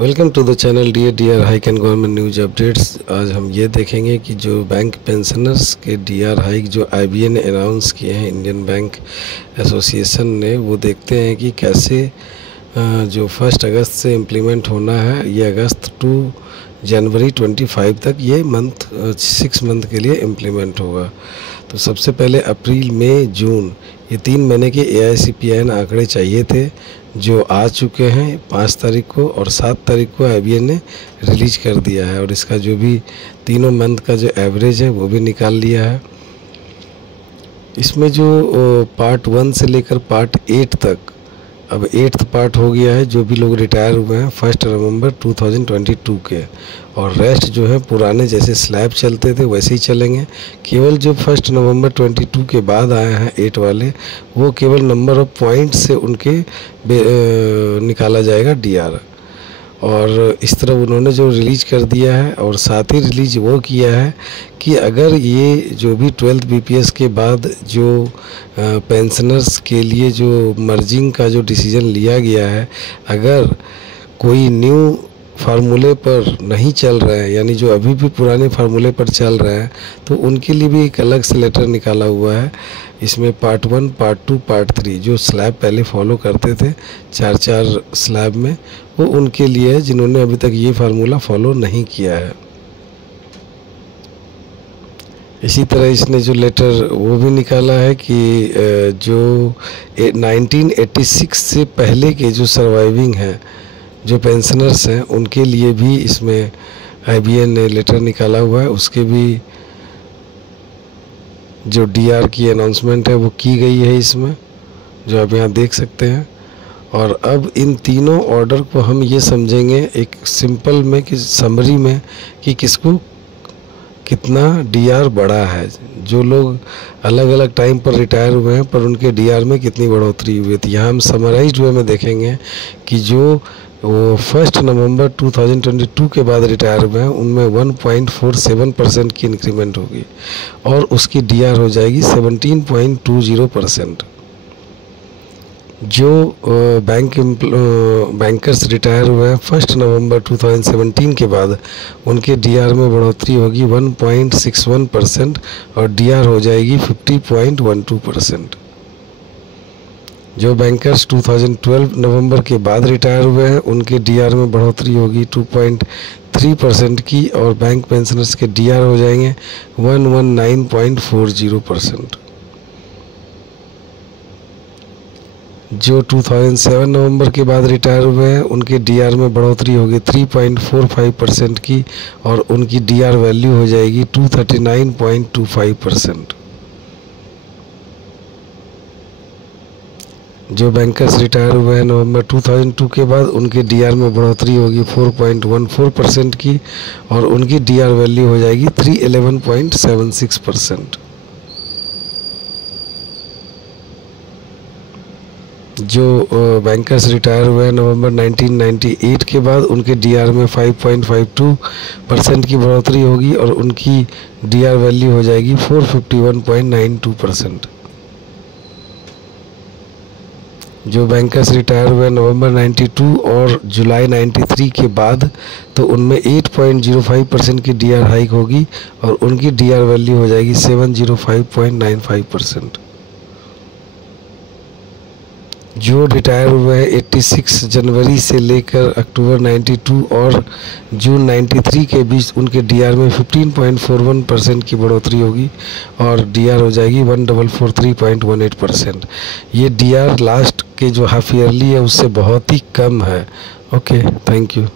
Welcome to the channel DR hike and government news updates. आज हम ये देखेंगे कि जो बैंक पेंशनर्स के डीआर हाइक जो आईबीए ने अनाउंस किए हैं, इंडियन बैंक एसोसिएशन ने, वो देखते हैं कि कैसे जो 1 अगस्त से इम्प्लीमेंट होना है, ये अगस्त टू जनवरी 25 तक ये 6 मंथ के लिए इम्प्लीमेंट होगा। तो सबसे पहले अप्रैल, मई, जून ये 3 महीने के AICPN आंकड़े चाहिए थे, जो आ चुके हैं 5 तारीख को, और 7 तारीख को आईबीए ने रिलीज कर दिया है। और इसका जो भी तीनों मंथ का जो एवरेज है वो भी निकाल लिया है। इसमें जो पार्ट 1 से लेकर पार्ट 8 तक, अब 8th पार्ट हो गया है, जो भी लोग रिटायर हुए हैं 1 नवंबर 2022 के, और रेस्ट जो है पुराने जैसे स्लैब चलते थे वैसे ही चलेंगे। केवल जो 1 नवंबर 22 के बाद आए हैं 8 वाले, वो केवल नंबर ऑफ पॉइंट से उनके निकाला जाएगा डीआर। और इस तरह उन्होंने जो रिलीज कर दिया है, और साथ ही रिलीज वो किया है कि अगर ये जो भी 12th BPS के बाद जो पेंशनर्स के लिए जो मर्जिंग का जो डिसीजन लिया गया है, अगर कोई न्यू फार्मूले पर नहीं चल रहे हैं, यानी जो अभी भी पुराने फार्मूले पर चल रहे हैं, तो उनके लिए भी एक अलग से लेटर निकाला हुआ है। इसमें पार्ट 1, पार्ट 2, पार्ट 3 जो स्लैब पहले फॉलो करते थे 4-4 स्लैब में, वो उनके लिए है जिन्होंने अभी तक ये फार्मूला फॉलो नहीं किया है। इसी तरह इसने जो लेटर वो भी निकाला है कि जो 1986 से पहले के जो सर्वाइविंग हैं जो पेंशनर्स हैं, उनके लिए भी इसमें आईबीए ने लेटर निकाला हुआ है। उसके भी जो डीआर की अनाउंसमेंट है वो की गई है इसमें, जो आप यहाँ देख सकते हैं। और अब इन तीनों ऑर्डर को हम ये समझेंगे एक सिंपल में, कि समरी में, कि किसको कितना डीआर बढ़ा है। जो लोग अलग अलग टाइम पर रिटायर हुए हैं, पर उनके डीआर में कितनी बढ़ोतरी हुई थी, यहाँ हम समराइज्ड वे में देखेंगे कि जो वो 1 नवंबर 2022 के बाद रिटायर हुए हैं, उनमें 1.47% की इंक्रीमेंट होगी, और उसकी डीआर हो जाएगी 17.20%। जो बैंकर्स रिटायर हुए हैं 1 नवंबर 2017 के बाद, उनके डीआर में बढ़ोतरी होगी 1.61%, और डीआर हो जाएगी 50.12%। जो बैंकर्स 2012 नवंबर के बाद रिटायर हुए हैं, उनके डीआर में बढ़ोतरी होगी 2.3% की, और बैंक पेंशनर्स के डीआर हो जाएंगे 119.40%। जो 2007 नवंबर के बाद रिटायर हुए हैं, उनके डीआर में बढ़ोतरी होगी 3.45% की, और उनकी डीआर वैल्यू हो जाएगी 239.25%। जो बैंकर्स रिटायर हुए हैं नवंबर 2002 के बाद, उनके डीआर में बढ़ोतरी होगी 4.14% की, और उनकी डीआर वैल्यू हो जाएगी 311.76%। जो बैंकर्स रिटायर हुए हैं नवंबर 1998 के बाद, उनके डीआर में 5.52% की बढ़ोतरी होगी, और उनकी डीआर वैल्यू हो जाएगी 451.92%। जो बैंकर्स रिटायर हुए नवंबर 92 और जुलाई 93 के बाद, तो उनमें 8.05% की डीआर हाइक होगी, और उनकी डीआर वैल्यू हो जाएगी 705.95%। जो रिटायर हुए हैं 86 जनवरी से लेकर अक्टूबर 92 और जून 93 के बीच, उनके डीआर में 15.41% की बढ़ोतरी होगी, और डीआर हो जाएगी 1443.18%। ये डीआर लास्ट के जो हाफ ईयरली है उससे बहुत ही कम है। Okay, thank you.